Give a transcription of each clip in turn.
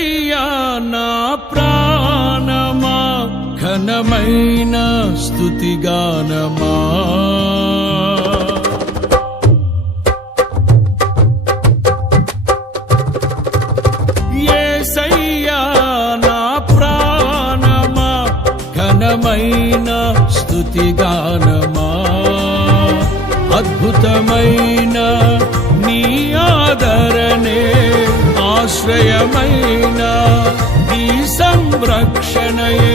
ఏసయ్యా నా ప్రాణమా ఘనమైన స్థుతిగానమా ఏసయ్యా నా ప్రాణమా ఘనమైన స్థుతిగానమా అద్భుతమైన నీ ఆదరణే ఆశ్రయమైన రక్షణయే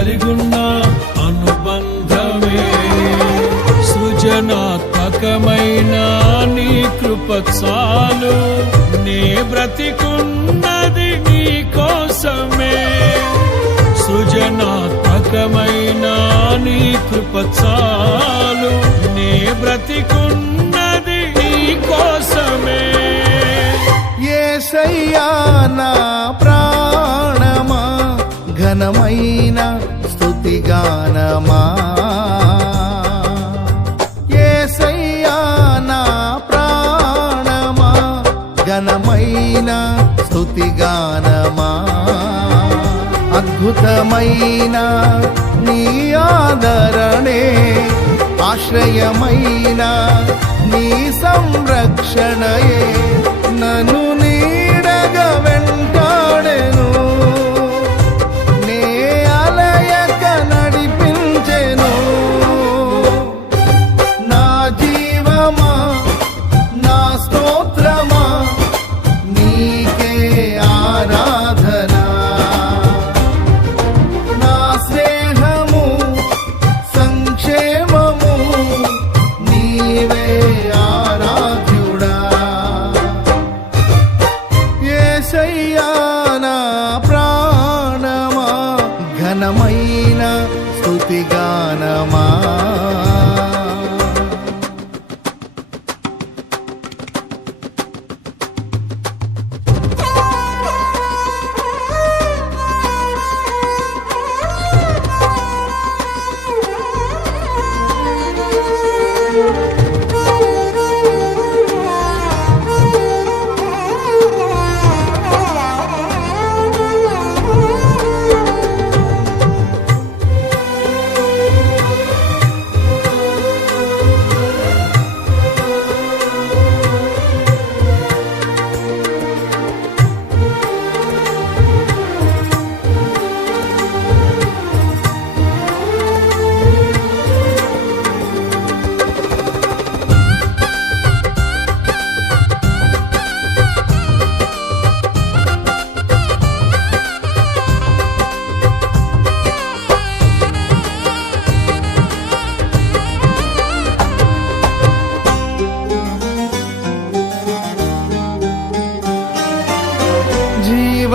కలిగున్న అనుబంధమే. సృజనాత్మకమైన నీ కృప చాలు. నే బ్రతికున్నది నీ కోసమే. సృజనాత్మకమైన నీ కృప చాలు. నే బ్రతికున్నది నీ కోసమే. అద్భుతమైన నీ ఆదరణే ఆశ్రయమైన నీ సంరక్షణయే. నన్ను నీడగ వెంటాడెను.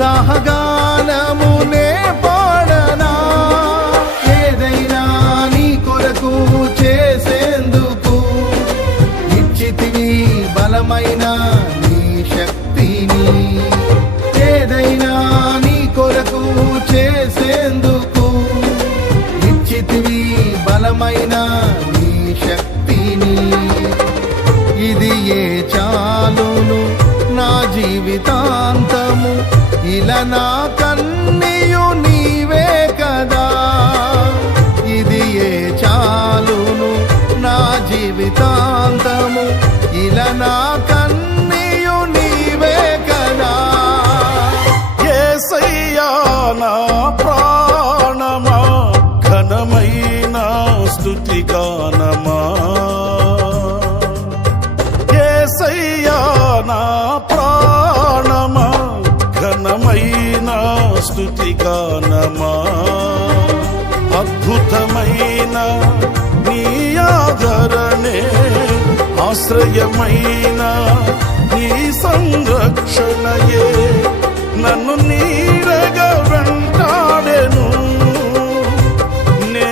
ఉత్సాహగానమునే పాడనా? ఏదైనా నీ కొరకు చేసేందుకు ఇచ్చితివి బలమైన నీ శక్తిని ఏదైనా నీ కొరకు చేసేందుకు ఇచ్చితివి బలమైన నీ శక్తిని ఇది ఏ చాలును నా జీవితాంతము? ఇలా నా కన్నీయు నీవే కదా. ఇది ఏ చాలును నా జీవితాంతము? ఇలా నా స్తుతి గానమా అద్భుతమైన నీ ఆదరణే ఆశ్రయమైన నీ సంరక్షణయే. నన్ను నీడగా వెంటాడెను. నే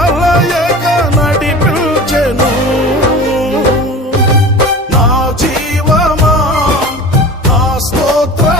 అలయగా నడిపించెను. నా జీవమా నా స్తోత్ర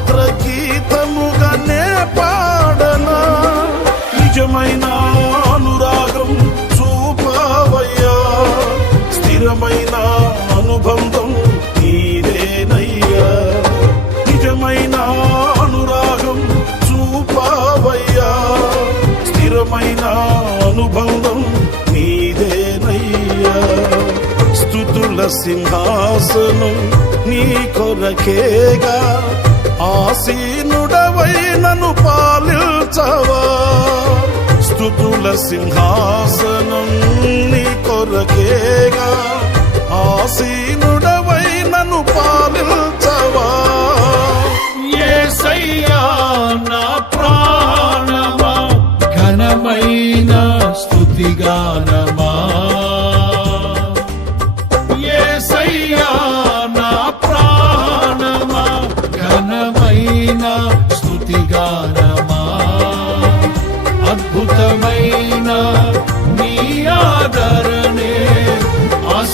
స్తోత్ర గీతముగానే పాడనా? నిజమైన అనురాగం చూపవయ్యా. స్థిరమైన అనుబంధం నీదేనయ్యా. నిజమైన అనురాగం చూపవయ్యా. స్థిరమైన అనుబంధం నీదేనయ్యా. స్థుతుల సింహాసనం నీ కొరకేగా. ఆసీనుడవై నన్ను పాలించవా స్థుతుల సింహాసనం నీ కొరకేగా. ఆసీనుడవై నన్ను పాలించవా యేసయ్యా నా ప్రాణమా. ఘనమైన స్తుతిగానమా